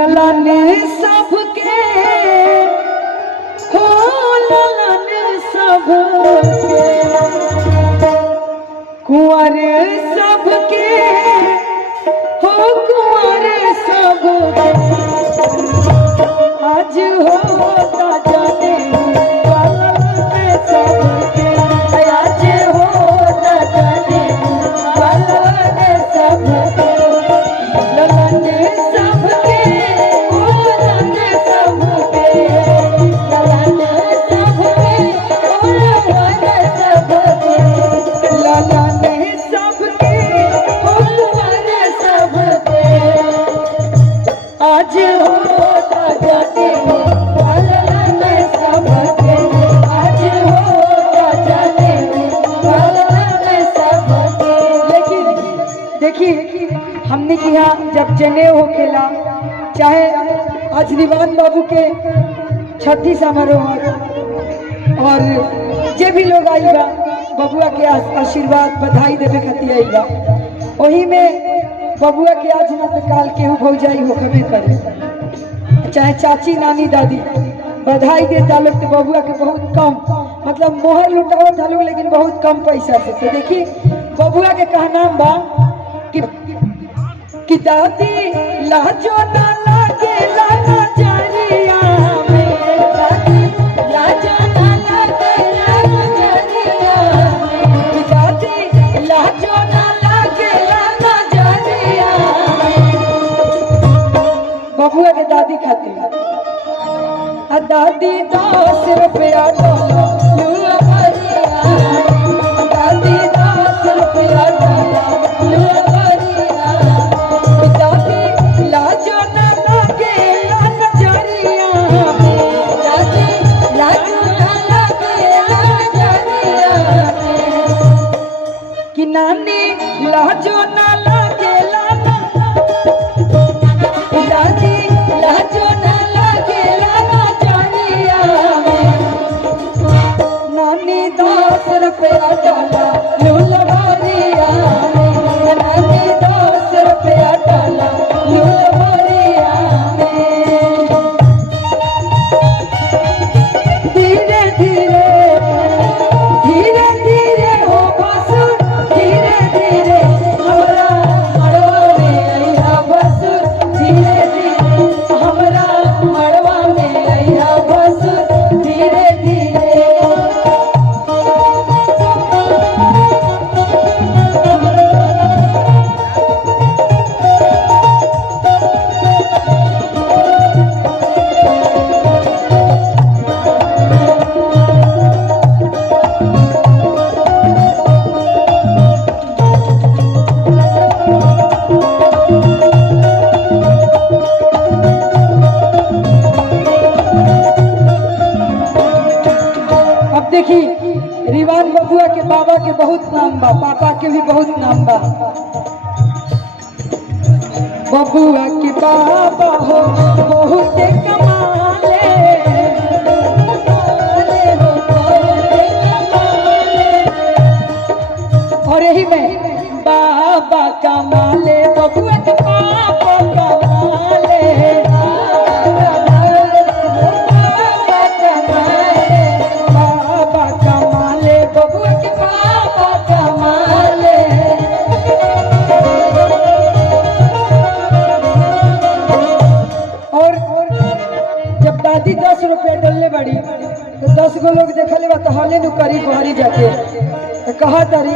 ललन सबके हो ललन सबके कुंवर सबके हो कुंवर सबके आज होता जाने ललन सबके आज होता जाने ललन सबके हमने कि यहाँ जब जनेऊ हो खेला चाहे आज दीवान बाबू के छठी समारोह और जे भी लोग आई बा बबुआ के आशीर्वाद बधाई देवे खातिर आई बा वही में बबुआ के आज न तो काल केहू भौजाई होकबे करे चाहे चाची नानी दादी बधाई देता लोग तो बबुआ के बहुत कम मतलब मोहर लुटावत लोग लेकिन बहुत कम पैसा से। तो देखिए बबुआ के कहना बा कि दादी लाजो ना लागे लाना जानिया में दादी लाजो ना लागे लाना जानिया में कि दादी लाजो ना लागे लाना जानिया में बबुआ के दादी खाती दादी 10 रुपया डोला लूला भरिया दादी 10 रुपया डोला लूला भरिया दादी लाजो ना लागे लाना जानिया में दादी लाजो ना लागे लाना जानिया में कि नानी लाजो ना लागे लाना दादी लाजो ना लागे लाना जानिया में नानी 10 रुपया डाला लूला भरिया में नानी 10 रुपया डाला लूला भरिया में धीरे धीरे धीरे धीरे हो बसुर धीरे धीरे हमरा मड़वा में अइहा बसुर धीरे धीरे हमरा मड़वा में अइहा बसुर धीरे धीरे देखी रिवान बबुआ के बाबा के बहुत नाम बा पापा के भी बहुत नाम बा बबुआ के बाबा हो बहुत कमाले और यही में बाबा कमाले बबुआ के पापा कमाले दादी 10 रुपया डलने बड़ी तो 10 गो लोग देखले बा तो हले नु करी बहरी जाके तो कहा तारी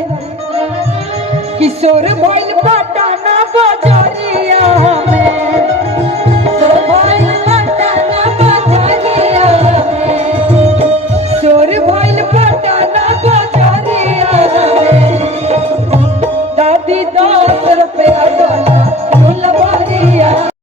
किशोर भइल पटाना बजा